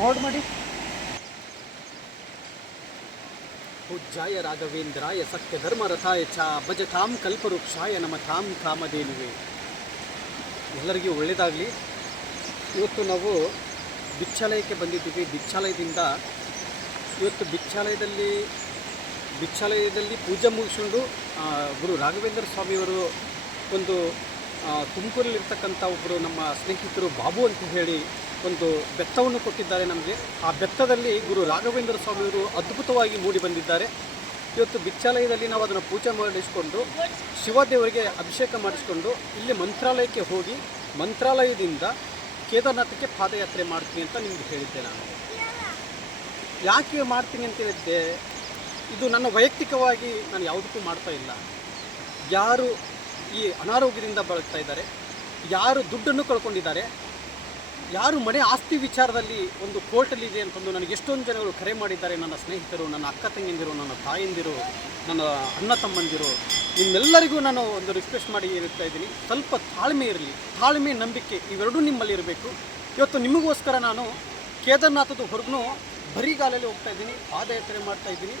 Hold ಮಾಡಿ. ಪೂಜ್ಯಾಯ ರಾಘವೇಂದ್ರಾಯ ಸತ್ಯ ಧರ್ಮರಥಾಯ ಚ ಭಜತಾಂ ಕಲ್ಪವೃಕ್ಷಾಯ ನಮತಾಂ ಕಾಮಧೇನುವೆ. ಎಲ್ಲರಿಗೂ ಒಳ್ಳೆಯದಾಗಲಿ. ಇವತ್ತು ನಾವು ಬಿಚ್ಚಾಲಯಕ್ಕೆ ಬಂದಿದ್ದೀವಿ. ಬಿಚ್ಚಾಲಯದಿಂದ ಇವತ್ತು ಬಿಚ್ಚಾಲಯದಲ್ಲಿ ಪೂಜೆ ಮುಗಿಸ್ಕೊಂಡು ಗುರು ರಾಘವೇಂದ್ರ ಸ್ವಾಮಿಯವರು ಒಂದು ತುಮಕೂರಲ್ಲಿರ್ತಕ್ಕಂಥ ಒಬ್ಬರು ನಮ್ಮ ಸ್ನೇಹಿತರು ಬಾಬು ಅಂತ ಹೇಳಿ ಒಂದು ಬೆತ್ತವನ್ನು ಕೊಟ್ಟಿದ್ದಾರೆ ನಮಗೆ. ಆ ಬೆತ್ತದಲ್ಲಿ ಗುರು ರಾಘವೇಂದ್ರ ಸ್ವಾಮಿಯವರು ಅದ್ಭುತವಾಗಿ ಮೂಡಿ ಬಂದಿದ್ದಾರೆ. ಇವತ್ತು ಬಿಚ್ಚಾಲಯದಲ್ಲಿ ನಾವು ಅದನ್ನು ಪೂಜೆ ಮಾಡಿಸ್ಕೊಂಡು ಶಿವದೇವರಿಗೆ ಅಭಿಷೇಕ ಮಾಡಿಸ್ಕೊಂಡು ಇಲ್ಲಿ ಮಂತ್ರಾಲಯಕ್ಕೆ ಹೋಗಿ ಮಂತ್ರಾಲಯದಿಂದ ಕೇದಾರನಾಥಕ್ಕೆ ಪಾದಯಾತ್ರೆ ಮಾಡ್ತೀನಿ ಅಂತ ನಿಮಗೆ ಹೇಳಿದ್ದೆ. ನಾನು ಯಾಕೆ ಮಾಡ್ತೀನಿ ಅಂತ ಹೇಳಿದ್ದೆ, ಇದು ನನ್ನ ವೈಯಕ್ತಿಕವಾಗಿ ನಾನು ಯಾವುದಕ್ಕೂ ಮಾಡ್ತಾ ಇಲ್ಲ. ಯಾರು ಈ ಅನಾರೋಗ್ಯದಿಂದ ಬಳಲ್ತಾ ಇದ್ದಾರೆ, ಯಾರು ದುಡ್ಡನ್ನು ಕಳ್ಕೊಂಡಿದ್ದಾರೆ, ಯಾರು ಮನೆ ಆಸ್ತಿ ವಿಚಾರದಲ್ಲಿ ಒಂದು ಕೋರ್ಟಲ್ಲಿದೆ ಅಂತಂದು ನನಗೆ ಎಷ್ಟೊಂದು ಜನಗಳು ಕರೆ ಮಾಡಿದ್ದಾರೆ. ನನ್ನ ಸ್ನೇಹಿತರು, ನನ್ನ ಅಕ್ಕ ತಂಗಿಂದಿರು, ನನ್ನ ತಾಯಂದಿರು, ನನ್ನ ಅಣ್ಣ ತಮ್ಮಂದಿರು, ನಿಮ್ಮೆಲ್ಲರಿಗೂ ನಾನು ಒಂದು ರಿಕ್ವೆಸ್ಟ್ ಮಾಡಿ ಇರ್ತಾ ಇದ್ದೀನಿ, ಸ್ವಲ್ಪ ತಾಳ್ಮೆ ಇರಲಿ. ತಾಳ್ಮೆ, ನಂಬಿಕೆ ಇವೆರಡೂ ನಿಮ್ಮಲ್ಲಿ ಇರಬೇಕು. ಇವತ್ತು ನಿಮಗೋಸ್ಕರ ನಾನು ಕೇದಾರನಾಥದ ಹೊರಗೂ ಬರಿಗಾಲಲ್ಲಿ ಹೋಗ್ತಾ ಇದ್ದೀನಿ, ಪಾದಯಾತ್ರೆ ಮಾಡ್ತಾ ಇದ್ದೀನಿ.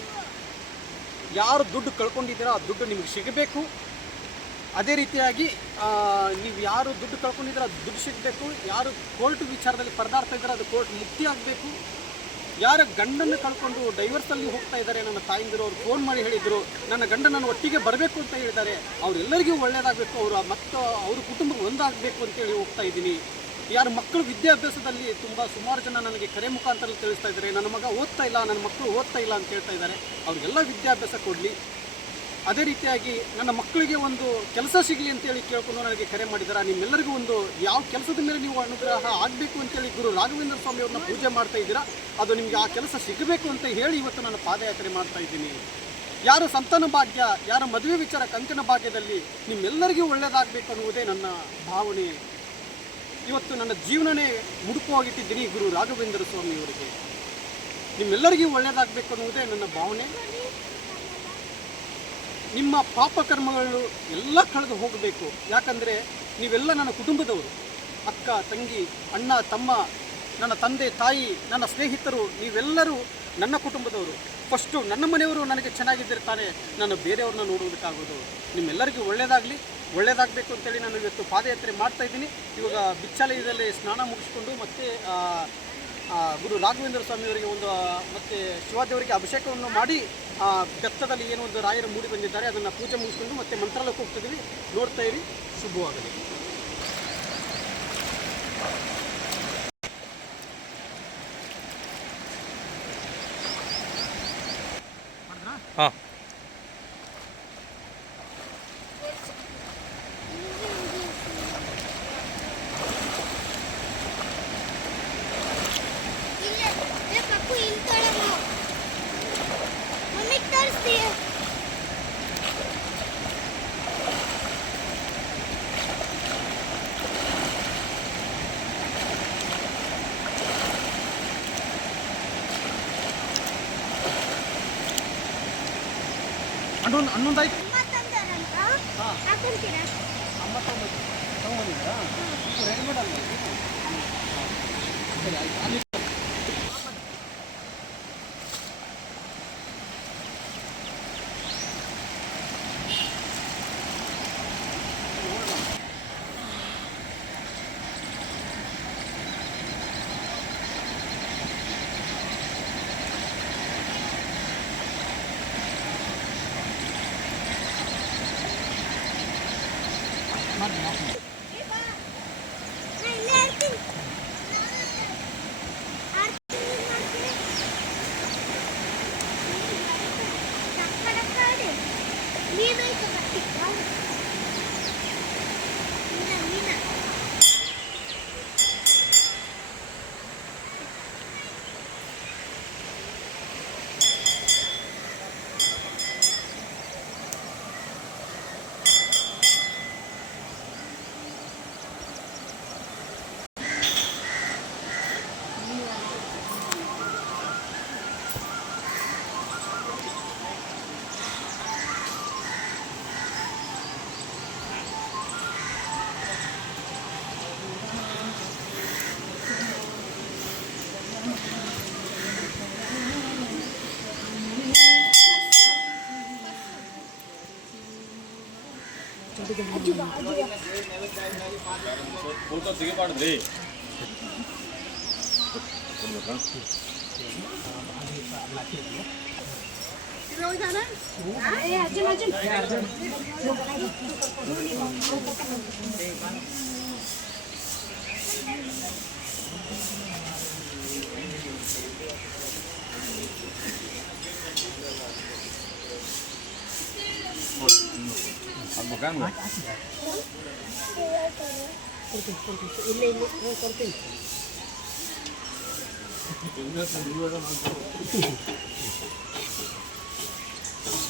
ಯಾರು ದುಡ್ಡು ಕಳ್ಕೊಂಡಿದ್ದೀರೋ ಆ ದುಡ್ಡು ನಿಮಗೆ ಸಿಗಬೇಕು. ಅದೇ ರೀತಿಯಾಗಿ ನೀವು ಯಾರು ದುಡ್ಡು ಕಳ್ಕೊಂಡಿದ್ದೀರೋ ಅದು ದುಡ್ಡು ಸಿಗಬೇಕು. ಯಾರು ಕೋರ್ಟ್ ವಿಚಾರದಲ್ಲಿ ಪರದಾಡ್ತಾ ಇದ್ದಾರೋ ಅದು ಕೋರ್ಟ್ ಮುಕ್ತಿ ಆಗಬೇಕು. ಯಾರು ಗಂಡನ್ನು ಕಳ್ಕೊಂಡು ಡೈವರ್ಸಲ್ಲಿ ಹೋಗ್ತಾ ಇದ್ದಾರೆ, ನನ್ನ ತಾಯಿಂದಿರು ಅವ್ರು ಫೋನ್ ಮಾಡಿ ಹೇಳಿದರು ನನ್ನ ಗಂಡ ನಾನು ಒಟ್ಟಿಗೆ ಬರಬೇಕು ಅಂತ ಹೇಳಿದ್ದಾರೆ, ಅವರೆಲ್ಲರಿಗೂ ಒಳ್ಳೆಯದಾಗಬೇಕು, ಮತ್ತು ಅವ್ರ ಕುಟುಂಬ ಒಂದಾಗಬೇಕು ಅಂತೇಳಿ ಹೋಗ್ತಾ ಇದ್ದೀನಿ. ಯಾರು ಮಕ್ಕಳು ವಿದ್ಯಾಭ್ಯಾಸದಲ್ಲಿ ಸುಮಾರು ಜನ ನನಗೆ ಕರೆ ಮುಖಾಂತರ ತಿಳಿಸ್ತಾ ಇದ್ದಾರೆ, ನನ್ನ ಮಗ ಓದ್ತಾ ಇಲ್ಲ, ನನ್ನ ಮಕ್ಕಳು ಓದ್ತಾ ಇಲ್ಲ ಅಂತ ಹೇಳ್ತಾ ಇದ್ದಾರೆ. ಅವ್ರಿಗೆಲ್ಲ ವಿದ್ಯಾಭ್ಯಾಸ ಕೊಡಲಿ. ಅದೇ ರೀತಿಯಾಗಿ ನನ್ನ ಮಕ್ಕಳಿಗೆ ಒಂದು ಕೆಲಸ ಸಿಗಲಿ ಅಂತೇಳಿ ಕೇಳ್ಕೊಂಡು ನನಗೆ ಕರೆ ಮಾಡಿದ್ದಾರೆ. ನಿಮ್ಮೆಲ್ಲರಿಗೂ ಒಂದು ಯಾವ ಕೆಲಸದ ಮೇಲೆ ನೀವು ಅನುಗ್ರಹ ಆಗಬೇಕು ಅಂತೇಳಿ ಗುರು ರಾಘವೇಂದ್ರ ಸ್ವಾಮಿಯವ್ರನ್ನ ಪೂಜೆ ಮಾಡ್ತಾ ಇದ್ದೀರಾ, ಅದು ನಿಮಗೆ ಆ ಕೆಲಸ ಸಿಗಬೇಕು ಅಂತ ಹೇಳಿ ಇವತ್ತು ನಾನು ಪಾದಯಾತ್ರೆ ಮಾಡ್ತಾ ಇದ್ದೀನಿ. ಯಾರು ಸಂತಾನ ಭಾಗ್ಯ, ಯಾರ ಮದುವೆ ವಿಚಾರ ಕಂಕಣ ಭಾಗ್ಯದಲ್ಲಿ ನಿಮ್ಮೆಲ್ಲರಿಗೂ ಒಳ್ಳೆಯದಾಗಬೇಕು ಅನ್ನುವುದೇ ನನ್ನ ಭಾವನೆ. ಇವತ್ತು ನನ್ನ ಜೀವನನೇ ಮುಡುಪವಾಗಿಟ್ಟಿದ್ದೀನಿ ಗುರು ರಾಘವೇಂದ್ರ ಸ್ವಾಮಿಯವರಿಗೆ. ನಿಮ್ಮೆಲ್ಲರಿಗೂ ಒಳ್ಳೆಯದಾಗಬೇಕು ಅನ್ನುವುದೇ ನನ್ನ ಭಾವನೆ. ನಿಮ್ಮ ಪಾಪಕರ್ಮಗಳು ಎಲ್ಲ ಕಳೆದು ಹೋಗಬೇಕು. ಯಾಕಂದರೆ ನೀವೆಲ್ಲ ನನ್ನ ಕುಟುಂಬದವರು, ಅಕ್ಕ ತಂಗಿ ಅಣ್ಣ ತಮ್ಮ, ನನ್ನ ತಂದೆ ತಾಯಿ, ನನ್ನ ಸ್ನೇಹಿತರು, ನೀವೆಲ್ಲರೂ ನನ್ನ ಕುಟುಂಬದವರು. ಫಸ್ಟು ನನ್ನ ಮನೆಯವರು ನನಗೆ ಚೆನ್ನಾಗಿದ್ದಿರ್ತಾನೆ, ನಾನು ಬೇರೆಯವ್ರನ್ನ ನೋಡುವುದಕ್ಕಾಗೋದು. ನಿಮ್ಮೆಲ್ಲರಿಗೂ ಒಳ್ಳೆಯದಾಗಬೇಕು ಅಂತೇಳಿ ನಾನು ಇವತ್ತು ಪಾದಯಾತ್ರೆ ಮಾಡ್ತಾಯಿದ್ದೀನಿ. ಇವಾಗ ಬಿಚ್ಚಾಲಯದಲ್ಲಿ ಸ್ನಾನ ಮುಗಿಸ್ಕೊಂಡು ಮತ್ತೆ ಗುರು ರಾಘವೇಂದ್ರ ಸ್ವಾಮಿಯವರಿಗೆ ಮತ್ತು ಶಿವಾದೇವರಿಗೆ ಅಭಿಷೇಕವನ್ನು ಮಾಡಿ ಬೆತ್ತದಲ್ಲಿ ಏನೋ ಒಂದು ರಾಯರು ಮೂಡಿ ಬಂದಿದ್ದಾರೆ, ಅದನ್ನು ಪೂಜೆ ಮುಗಿಸ್ಕೊಂಡು ಮತ್ತೆ ಮಂತ್ರಾಲಯಕ್ಕೆ ಹೋಗ್ತಿದ್ದೀವಿ. ನೋಡ್ತಾ ಇರಿ, ಶುಭವಾಗಲಿ. ಹಾಂ, ಹನ್ನೊಂದಾಯ್ತು. ಅಮ್ಮ ತಗೊಂಡಿದ್ದೀರಾ? ರೆಡಿಮೇಡ್ ಅಲ್ಲ ಸರಿ, ಆಯ್ತು. ಫೋಟೋ ತೆಗಿಬಾರ್ದ್ರಿ.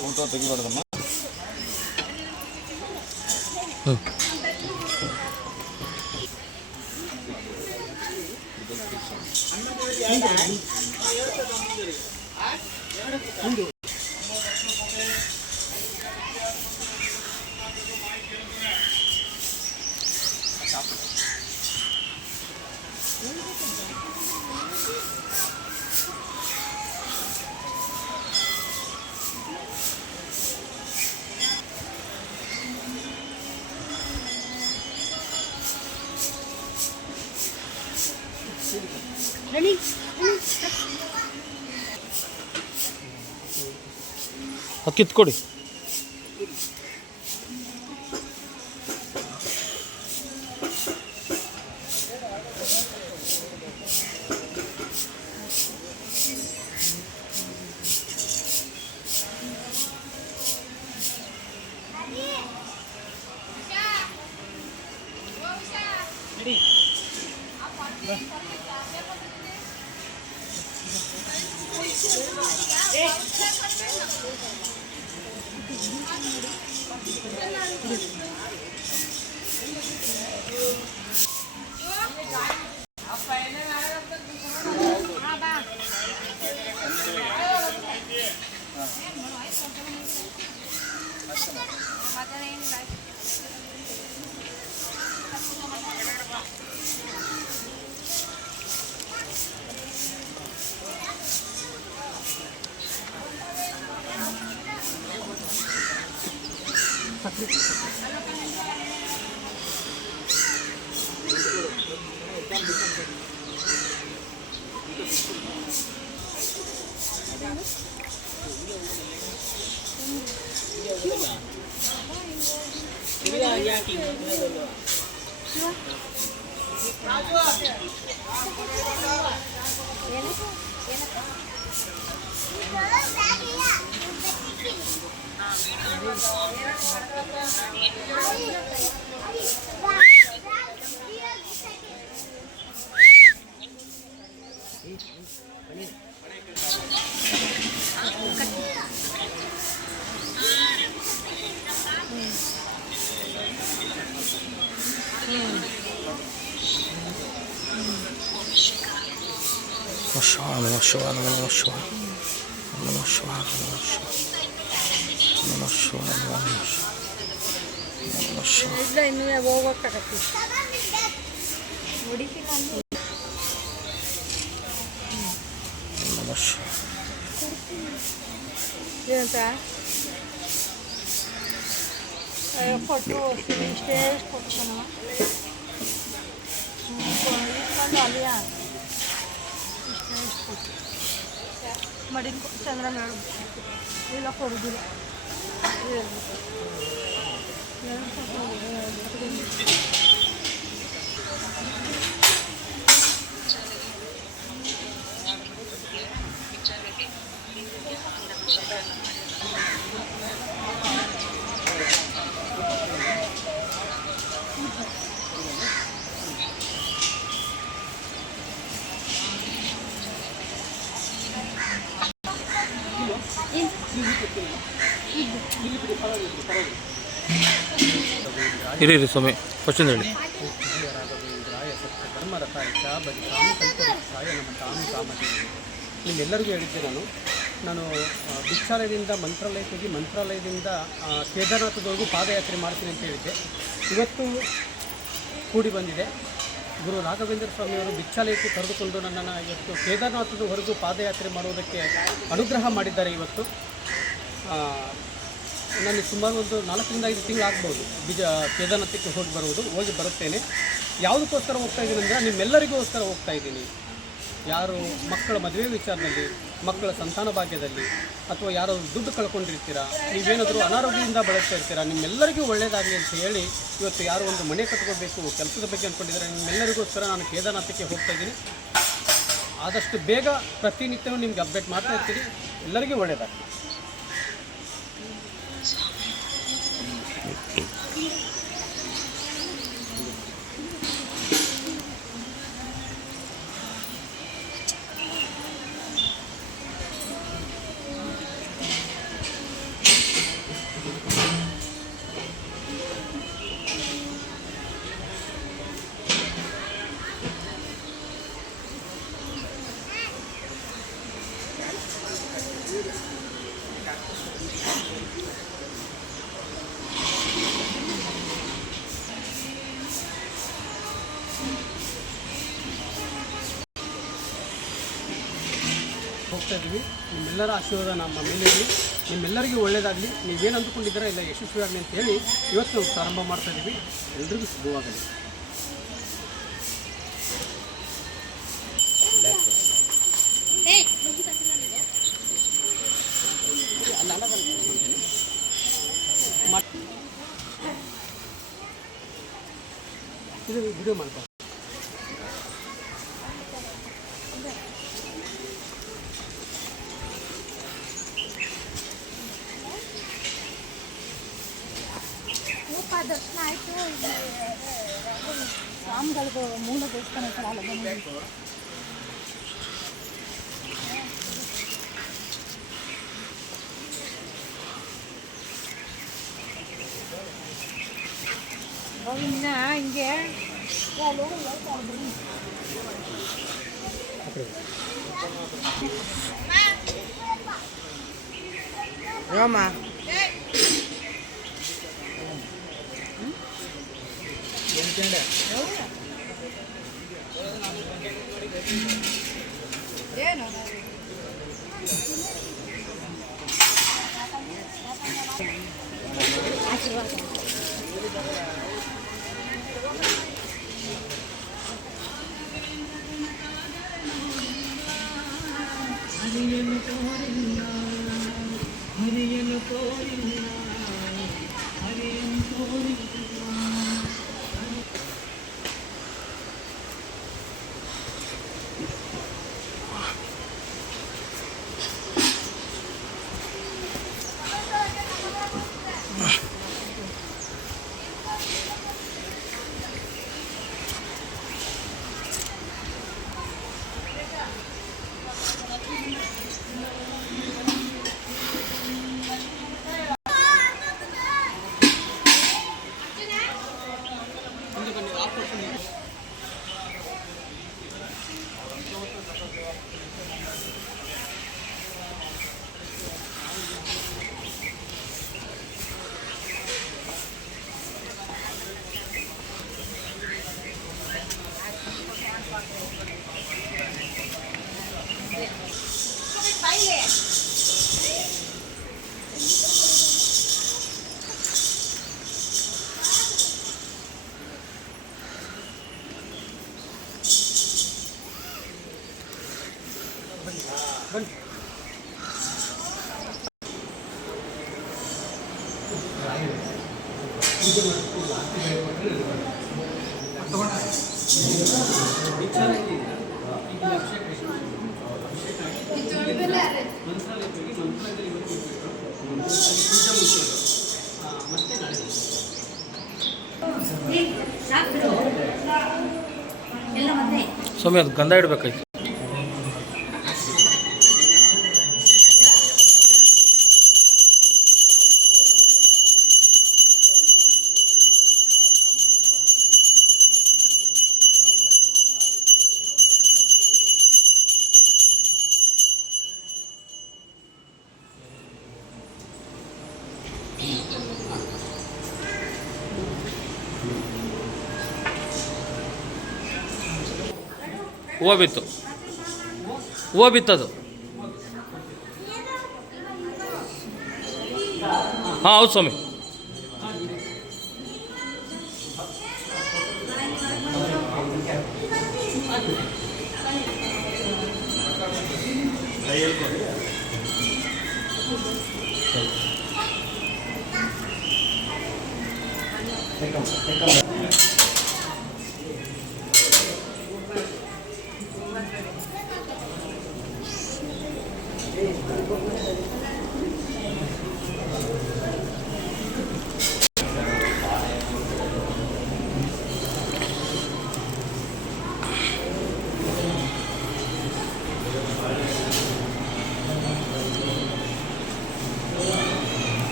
ಫೋಟೋ ತೆಗಿಬಾರ್ದಮ್ಮ. ಕಿತ್ಕೊಡಿ. ಇನ್ನು ಹೋಗೋಕ್ಕಾಗತ್ತೆ ಏನಂತ ಕೊಟ್ಟು ಇಷ್ಟೇ ಕೊಡ್ತಾನವ ಇಸ್ಕೊಂಡು ಅಲ್ಲಿಯ ಇಷ್ಟೇ ಕೊಟ್ಟು ಮಡಿನ ಚಂದ್ರ ಮೇಡಮ್ ಇಲ್ಲ ಕೊಡೋದಿಲ್ಲ ಇರಿ ಸ್ವಾಮಿ ಫಸ್ಟಿಂದ ಹೇಳಿ. ರಾಘವೇಂದ್ರಾಯ ಸತ್ಯ ಧರ್ಮರಥಾಯ ಚ ಬಲಿತಾಂ ಸಂತರಿಸಾಯ ನಮ್ಮ ತಾಂ ಕಾಮಧೇನು. ನಿಮ್ಮೆಲ್ಲರಿಗೂ ಹೇಳಿದ್ದೆ ನಾನು ಭಿಕ್ಷಾಲಯದಿಂದ ಮಂತ್ರಾಲಯಕ್ಕೆ ಹೋಗಿ ಮಂತ್ರಾಲಯದಿಂದ ಕೇದಾರನಾಥದವರೆಗೂ ಪಾದಯಾತ್ರೆ ಮಾಡ್ತೀನಿ ಅಂತ ಹೇಳಿದ್ದೆ. ಇವತ್ತು ಕೂಡಿ ಬಂದಿದೆ. ಗುರು ರಾಘವೇಂದ್ರ ಸ್ವಾಮಿಯವರು ಭಿಕ್ಷಾಲಯಕ್ಕೆ ಕರೆದುಕೊಂಡು ನನ್ನನ್ನು ಇವತ್ತು ಕೇದಾರನಾಥದವರೆಗೂ ಪಾದಯಾತ್ರೆ ಮಾಡುವುದಕ್ಕೆ ಅನುಗ್ರಹ ಮಾಡಿದ್ದಾರೆ. ಇವತ್ತು ನನಗೆ ಸುಮಾರು ಒಂದು 4ರಿಂದ 5 ತಿಂಗಳು ಆಗ್ಬೋದು ಕೇದಾರನಾಥಕ್ಕೆ ಹೋಗಿ ಬರುತ್ತೇನೆ. ಯಾವುದಕ್ಕೋಸ್ಕರ ಹೋಗ್ತಾ ಇದ್ದೀನಿ ಅಂದರೆ ನಿಮ್ಮೆಲ್ಲರಿಗೋಸ್ಕರ ಹೋಗ್ತಾ ಇದ್ದೀನಿ. ಯಾರು ಮಕ್ಕಳ ಮದುವೆ ವಿಚಾರದಲ್ಲಿ, ಮಕ್ಕಳ ಸಂತಾನ ಭಾಗ್ಯದಲ್ಲಿ, ಅಥವಾ ಯಾರೋ ದುಡ್ಡು ಕಳ್ಕೊಂಡಿರ್ತೀರಾ, ನೀವೇನಾದರೂ ಅನಾರೋಗ್ಯದಿಂದ ಬಳಸ್ತಾ ಇರ್ತೀರಾ, ನಿಮ್ಮೆಲ್ಲರಿಗೂ ಒಳ್ಳೆಯದಾಗಲಿ ಅಂತ ಹೇಳಿ ಇವತ್ತು ಯಾರು ಒಂದು ಮನೆ ಕಟ್ಕೋಬೇಕು, ಕೆಲಸದ ಬಗ್ಗೆ ಅಂದ್ಕೊಂಡಿದ್ದಾರೆ, ನಿಮ್ಮೆಲ್ಲರಿಗೋಸ್ಕರ ನಾನು ಕೇದಾರನಾಥಕ್ಕೆ ಹೋಗ್ತಾ ಇದ್ದೀನಿ. ಆದಷ್ಟು ಬೇಗ ಪ್ರತಿನಿತ್ಯವೂ ನಿಮ್ಗೆ ಅಪ್ಡೇಟ್ ಮಾಡ್ತಾ ಇರ್ತೀನಿ. ಎಲ್ಲರಿಗೂ ಒಳ್ಳೆಯದಾಗಲಿ. ಹೋಗ್ತಾ ಇದ್ವಿ. ನಿಮ್ಮೆಲ್ಲರ ಆಶೀರ್ವಾದ ನಮ್ಮ ಮೇಲೆ ಇರಲಿ, ನಿಮ್ಮೆಲ್ಲರಿಗೂ ಒಳ್ಳೆಯದಾಗಲಿ, ನೀವೇನು ಅಂದ್ಕೊಂಡಿದ್ದೀರಾ ಇಲ್ಲ ಯಶಸ್ವಿ ಆಗಲಿ ಅಂತ ಹೇಳಿ ಇವತ್ತು ನಾವು ಪ್ರಾರಂಭ ಮಾಡ್ತಾ ಇದ್ದೀವಿ. ಎಲ್ರಿಗೂ ಶುಭವಾಗಲಿ. ಇದು ವಿಡಿಯೋ ಮಾಡ್ತಾರೆ. ದರ್ಶನ ಆಯಿತು. ಸ್ವಾಮಿಗಳಿಗೂ ಮೂಲ ದೇವಸ್ಥಾನ ಐತಲ್ಲ ಅಲ್ಲ ಇನ್ನ ಹಿಂಗೆ ರಾಮ ಏನು ಆಶೀರ್ವಾದ ಹರಿಯನು ತೋರಿಲ್ಲ ಹರಿಯನು ತೋರಿಲ್ಲ ಹರಿಯನು ತೋರಿಲ್ಲ. ಸ್ವಾಮಿ ಅದು ಗಂಧ ಇಡಬೇಕಾಯ್ತು. ಹೂವು ಬಿತ್ತು, ಹೂವು ಬಿತ್ತದು. ಹಾಂ ಹೌದು ಸ್ವಾಮಿ.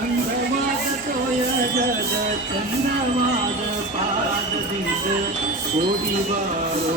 ಅಂಗವಾದ ತೋಯದ ಚಂದವಾದ ಪಾದದಿಂದ ಓಡಿಬಾರೋ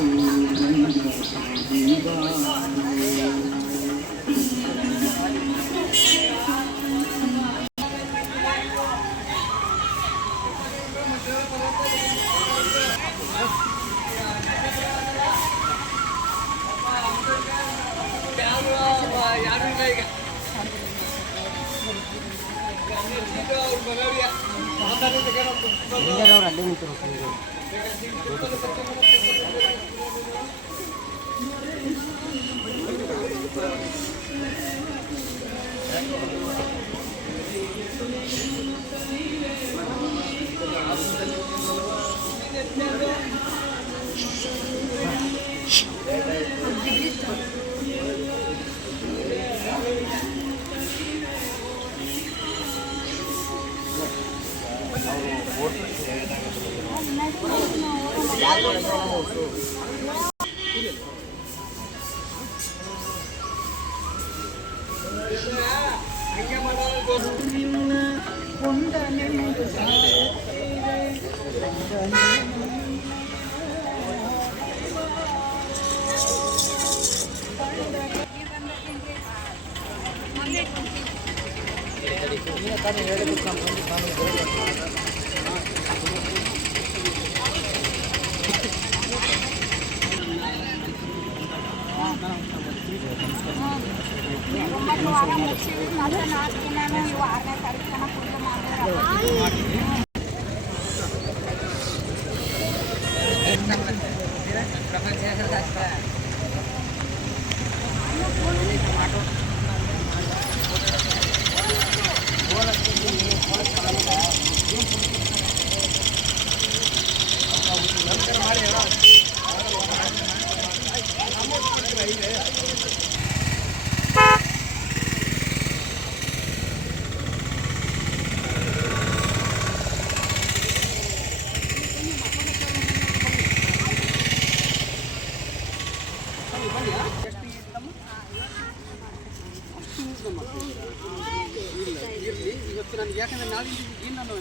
ಯಾಕಂದ್ರೆ ನಾಳೆ ನಾನು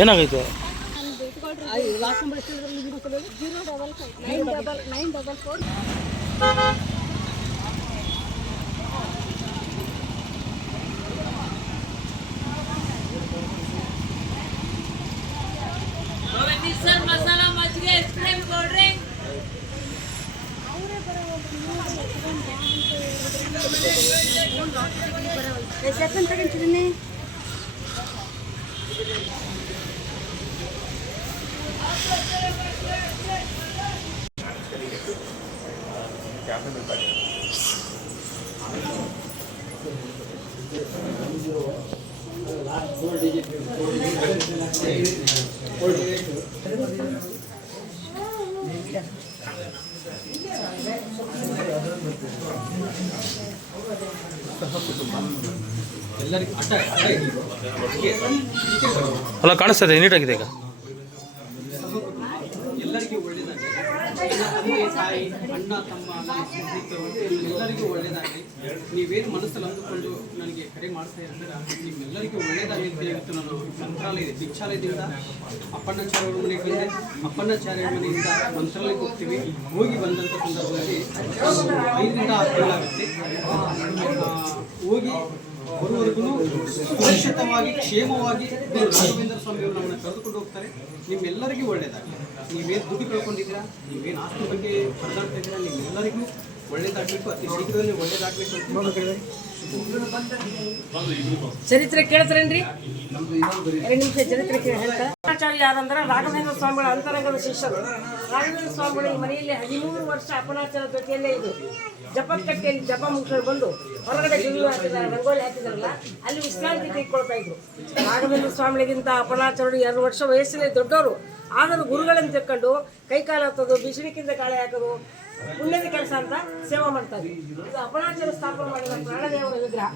ಏನಾಗೈತೆ? ಲಾಸ್ಟ್ ನಂಬರ್ ಎಷ್ಟು 055 944 Siapa yang sini? ಅಲ್ಲ ಕಾಣಿಸ್ತದೆ ನೀಟಾಗಿದೆ ಈಗ ಎಲ್ಲರಿಗೂ ಒಳ್ಳೆಯದಾಗಲಿ. ತಂದೆ ತಾಯಿ ಅಣ್ಣ ತಮ್ಮ ನನ್ನ ಸ್ನೇಹಿತರು ಎಲ್ಲರಿಗೂ ಒಳ್ಳೆಯದಾಗಲಿ. ನೀವೇನು ಮನಸ್ಸಲ್ಲಿ ಅಂದುಕೊಂಡು ನನಗೆ ಕರೆ ಮಾಡ್ತಾ ಇರ್ತೀರ ನಿಮ್ಮೆಲ್ಲರಿಗೂ ಒಳ್ಳೆಯದಾಗಲಿ ಅಂತ ಹೇಳ್ಬಿಟ್ಟು ನಾನು ಮಂತ್ರಾಲಯದ ಭಿಕ್ಷಾಲಯದಿಂದ ಅಪ್ಪಣ್ಣಾಚಾರ್ಯವ್ರ ಮನೆಗೆ ಬಂದೆ. ಅಪ್ಪಣ್ಣಾಚಾರ್ಯರ ಮನೆಯಿಂದ ಮಂತ್ರಾಲಯಕ್ಕೆ ಹೋಗ್ತೀವಿ. ಹೋಗಿ ಬಂದಂಥ ಸಂದರ್ಭದಲ್ಲಿ 5 ರಿಂದ 6 ತಿಂಗಳಾಗುತ್ತೆ. ಹೋಗಿ ಬರುವವರೆಗೂ ಸುರಕ್ಷಿತವಾಗಿ ಕ್ಷೇಮವಾಗಿ ಗುರು ರಾಘವೇಂದ್ರ ಸ್ವಾಮಿಯವರು ನಮ್ಮನ್ನು ಕರೆದುಕೊಂಡು ಹೋಗ್ತಾರೆ. ನಿಮ್ಮೆಲ್ಲರಿಗೂ ಒಳ್ಳೆಯದಾಗಲಿ. ನೀವೇನು ದುಡ್ಡು ಕಳ್ಕೊಂಡಿದ್ದೀರಾ, ನೀವೇನು ಆಸ್ತಿ ಬಗ್ಗೆ ಪರದಾಡ್ತಾ ಇದ್ದೀರಾ, ನಿಮ್ಮೆಲ್ಲರಿಗೂ ಒಳ್ಳೇದಾಗಬೇಕು, ಅತಿ ಶೀಘ್ರದಲ್ಲಿ ಒಳ್ಳೇದಾಗಬೇಕು ಅಂತ ಚರಿತ್ರೆ ಕೇಳ್ತಾರೇನ್ರಿ? 2 ನಿಮಿಷ ಚರಿತ್ರೆ ಹೇಳ್ತಾರೆ. ಅಪ್ಪಣಾಚಾರ್ಯ ಯಾರಂದ್ರೆ ರಾಘವೇಂದ್ರ ಸ್ವಾಮಿಗಳ ಅಂತರಂಗದ ಶಿಷ್ಯರು. ರಾಘವೇಂದ್ರ ಸ್ವಾಮಿಗಳ ಈ ಮನೆಯಲ್ಲಿ 13 ವರ್ಷ ಅಪ್ಪಣಾಚಾರ್ಯ ಜೊತೆಯಲ್ಲೇ ಇದು ಜಪಕಟ್ಟೆಯಲ್ಲಿ ಜಪ ಮುಗಿಸ್ಕೊಂಡು ಬಂದು ಹೊರಗಡೆ ಗಿವಿ ಹಾಕಿದ್ದಾರೆ, ರಂಗೋಲಿ ಹಾಕಿದಾರಲ್ಲ, ಅಲ್ಲಿ ವಿಶ್ರಾಂತಿ ತೆಗೆದುಕೊಳ್ತಾ ಇದ್ರು. ರಾಘವೇಂದ್ರ ಸ್ವಾಮಿಗಳಿಗಿಂತ ಅಪ್ಪಣಾಚಾರ್ಯರು 2 ವರ್ಷ ವಯಸ್ಸಲ್ಲಿ ದೊಡ್ಡವರು. ಆದರೂ ಗುರುಗಳನ್ನು ತೆಕ್ಕೊಂಡು ಕೈಕಾಲು ಹಾಕೋದು, ಬಿಸಿಲಿಕ್ಕಿಂತ ಕಾಳೆ ಹಾಕೋದು, ಪುಣ್ಯದ ಕೆಲಸ ಅಂತ ಸೇವಾ ಮಾಡ್ತಾರೆ. ಇದು ಅಪ್ಪಣಾಚಾರ್ಯ ಸ್ಥಾಪನೆ ಮಾಡಿದ ಪ್ರಾಣದೇವರ ವಿಗ್ರಹ.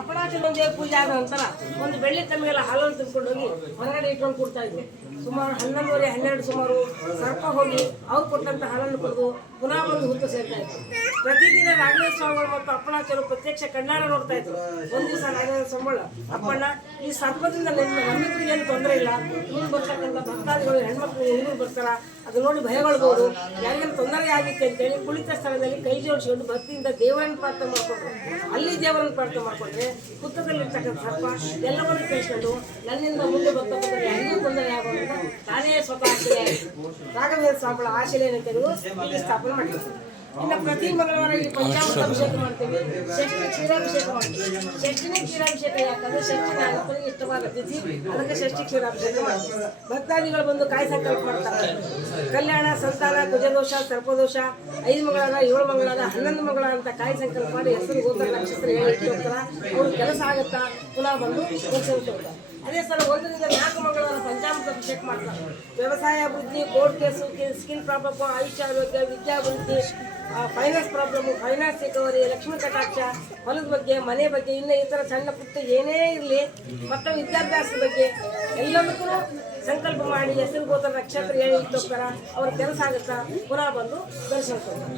ಅಪ್ಪಣಾಚಾರ್ಯ ದೇವ ಪೂಜೆ ಆದ ನಂತರ ಒಂದು ಬೆಳ್ಳಿ ತಮ್ಮಿಗೆಲ್ಲ ಹಾಲನ್ನು ತೆಗೆದುಕೊಂಡು ಹೋಗಿ ಹೊರಗಡೆ ಇಟ್ಕೊಂಡು ಕೊಡ್ತಾ ಇದ್ರು. ಸುಮಾರು 11:30, 12 ಸುಮಾರು ಸರ್ಪ ಹೋಗಿ ಅವ್ರು ಕೊಟ್ಟಂತ ಹಾಲನ್ನು ಕುಡಿದು ಪುನಃ ಬಂದು ಹುತ್ತು ಸೇರ್ತಾ ಇದ್ರು. ಪ್ರತಿದಿನ ರಾಘವೇಂದ್ರ ಸ್ವಾಮಿಗಳು ಮತ್ತು ಅಪ್ಪಣಾಚಾರ್ಯರು ಪ್ರತ್ಯಕ್ಷ ಕಣ್ಣಾರ ನೋಡ್ತಾ ಇದ್ರು. ಒಂದು ದಿವಸ ರಾಘವೇಂದ್ರ ಸ್ವಾಮಿಗಳು, ಅಪ್ಪಣ್ಣ, ಈ ಸರ್ಪದಿಂದ ನಮ್ಮಿಬ್ಬರಿಗೆ ಏನು ತೊಂದರೆ ಇಲ್ಲ, ನೀವು ಬರ್ತಕ್ಕಂಥ ಭಕ್ತಾದಿಗಳು ಹೆಣ್ಮಕ್ಳು ಹುಡುಗರು ಬರ್ತಾರ, ಅದು ನೋಡಿ ಭಯಗೊಳ್ಬೋದು, ಯಾರಿಗೆಲ್ಲ ತೊಂದರೆ ಆಗಿತ್ತು ಅಂತೇಳಿ ಕುಳಿತ ಸ್ಥಳದಲ್ಲಿ ಕೈ ಜೋಡಿಸಿಕೊಂಡು ಭಕ್ತಿಯಿಂದ ದೇವರನ್ನು ಪ್ರಾರ್ಥನೆ ಮಾಡ್ಕೊಂಡ್ರು. ಅಲ್ಲಿ ದೇವರನ್ನು ಪ್ರಾರ್ಥನೆ ಮಾಡ್ಕೊಂಡ್ರೆ ಹುತ್ತದಲ್ಲಿರ್ತಕ್ಕಂಥ ಸರ್ಪ ಎಲ್ಲವನ್ನೂ ಕೇಳಿಸ್ಕೊಂಡು ನನ್ನಿಂದ ಮುಂದೆ ಬರ್ತಕ್ಕಂಥ ಯಾರಿಗೂ ತೊಂದರೆ ಆಗೋದು ತಾನೇ ಸ್ವತಃ ಆಶೀಲೆ ರಾಘವೇಂದ್ರ ಸ್ವಾಮಿಗಳ ಆಶೀಲೆಯನ್ನು ತೆಗೆದು ಇಲ್ಲಿ ಸ್ಥಾಪನೆ ಮಾಡಿದ್ರು. ಇನ್ನು ಪ್ರತಿ ಮಂಗಳವಾರ ಇಲ್ಲಿ ಪಂಚಾಮೃತ ಅಭಿಷೇಕ ಮಾಡ್ತೀವಿ, ಷಷ್ಠಿ ಕ್ಷೀರಾಭಿಷೇಕ ಮಾಡ್ತೀವಿ. ಷಷ್ಠಿನೇ ಕ್ಷೀರಾಭಿಷೇಕ ಯಾಕಂದ್ರೆ ಷಷ್ಠಿ ನಾಲ್ಕರಿಗೆ ಇಷ್ಟವಾದ ತಿಥಿ, ಅದಕ್ಕೆ ಷಷ್ಠಿ ಕ್ಷೀರಾಭಿಷೇಕ ಮಾಡ್ತೀವಿ. ಭಕ್ತಾದಿಗಳು ಬಂದು ಕಾಯಿ ಸಂಕಲ್ಪ ಮಾಡ್ತಾರೆ. ಕಲ್ಯಾಣ, ಸಂತಾನ, ಕುಜದೋಷ, ಸರ್ಪದೋಷ, 5 ಮಂಗಳಾರ, 7 ಮಂಗಳಾರ, 11 ಮಂಗಳಾರ ಅಂತ ಕಾಯಿ ಸಂಕಲ್ಪ ಮಾಡಿ ಹೆಸರು ಗೋತ್ರ ನಕ್ಷತ್ರ ಹೇಳಿ ಇಟ್ಟು ಅವ್ರ ಕೆಲಸ ಆಗುತ್ತಾ ಪುನಃ ಬಂದು ದರ್ಶನ ತಗೋತಾರೆ. ಅದೇ ಸಲ 1 ರಿಂದ 4 ಮಂಗಳವಾರ ಪಂಚಾಮೃತ ಅಭಿಷೇಕ ಮಾಡ್ತಾರೆ. ವ್ಯವಸಾಯ ಅಭಿವೃದ್ಧಿ, ಕೋರ್ಟ್ ಕೇಸು, ಸ್ಕಿನ್ ಪ್ರಾಬ್ಲಮ್, ಆಯುಷ್ಯ ಆರೋಗ್ಯ, ವಿದ್ಯಾಭಿವೃದ್ಧಿ, finance problem, finance recovery, Lakshmi ಕಟಾಕ್ಷ, ಹೊಲದ ಬಗ್ಗೆ, ಮನೆ ಬಗ್ಗೆ, ಇನ್ನು ಈ ಥರ ಸಣ್ಣ ಪುಟ್ಟ ಏನೇ ಇರಲಿ, ಮತ್ತು ವಿದ್ಯಾಭ್ಯಾಸದ ಬಗ್ಗೆ ಎಲ್ಲದಕ್ಕೂ ಸಂಕಲ್ಪ ಮಾಡಿ ಹೆಸರು ಗೋತ್ರ ನಕ್ಷತ್ರ ಹೇಳಿ ಇಟ್ಟೋಗ್ತಾರ. ಅವ್ರ ಕೆಲಸ ಆಗುತ್ತಾ ಪುನಃ ಬಂದು ದರ್ಶನ ಕೊಡ್ತಾರೆ.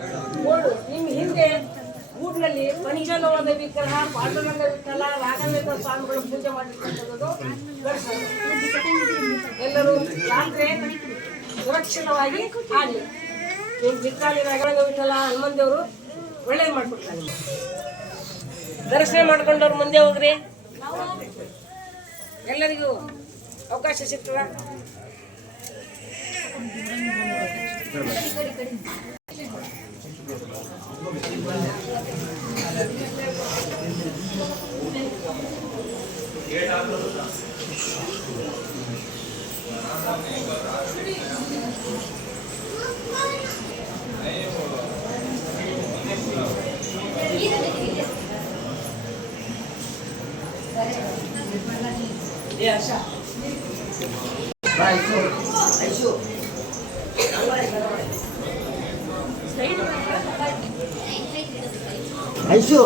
ನಿಮ್ಮ ಹಿಂದೆ ಊರಿನಲ್ಲಿ ಪಂಚಲೋಹದ ವಿಗ್ರಹ, ಪಾಂಡುರಂಗ ವಿಠಲ, ರಾಘವೇಂದ್ರ ಸ್ವಾಮಿಗಳು ಪೂಜೆ ಮಾಡಿರ್ತಕ್ಕಂಥದ್ದು ದರ್ಶನ. ಎಲ್ಲರೂ ಯಾತ್ರೆ ಸುರಕ್ಷಿತವಾಗಿ ಆಗಲಿ. ನಿಮ್ಮ ಬಿಕ್ಕಾಲಿ ರಾಘವೇಂದ್ರ ವಿಠಲ, ಹನುಮಂತ ದೇವರು ಒಳ್ಳೇದು ಮಾಡ್ಕೊಡ್ತಾರೆ. ದರ್ಶನ ಮಾಡ್ಕೊಂಡವ್ರು ಮುಂದೆ ಹೋಗ್ರಿ, ಎಲ್ಲರಿಗೂ ಅವಕಾಶ ಸಿಗ್ತದ. ಐಶು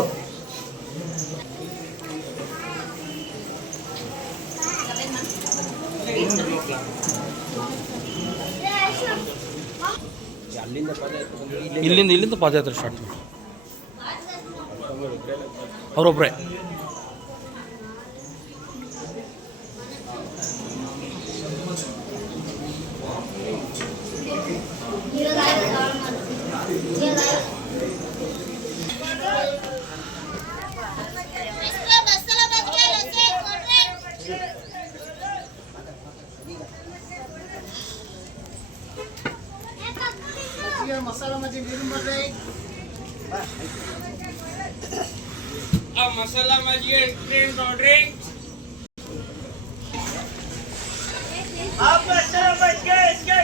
ಇಲ್ಲಿಂದ ಪಾದಯಾತ್ರೆ ಸ್ಟಾರ್ಟ್ ಮಾಡಿ ಅವರೊಬ್ಬರೇ. ಮಜ್ಜಿಗೆ ಮಸಾಲ ಮಜ್ಜಿಗೆ ನೀರು ಬರ್ರಿ ಮಸಾಲ ಮಜ್ಜಿಗೆ ಪ್ಲೇನ್ ನೋಡ್ರಿ ಮಸಾಲ ಮಜ್ಜಿಗೆ ಇಸ್ಕೆ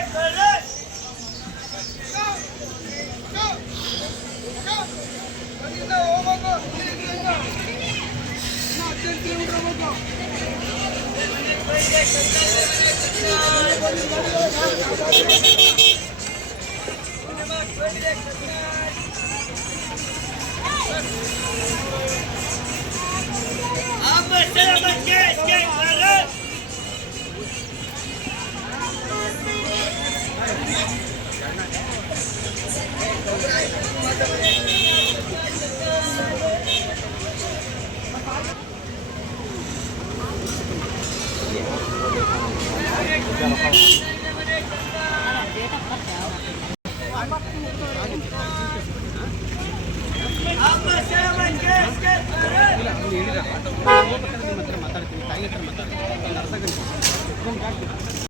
ಕರೆ ಮಾತಾಡ್ತೀನಿ ತಾಯಿ ಹತ್ರ ಮಾತಾಡ್ತೀನಿ ಒಂದು ಅರ್ಧ ಗಂಟೆ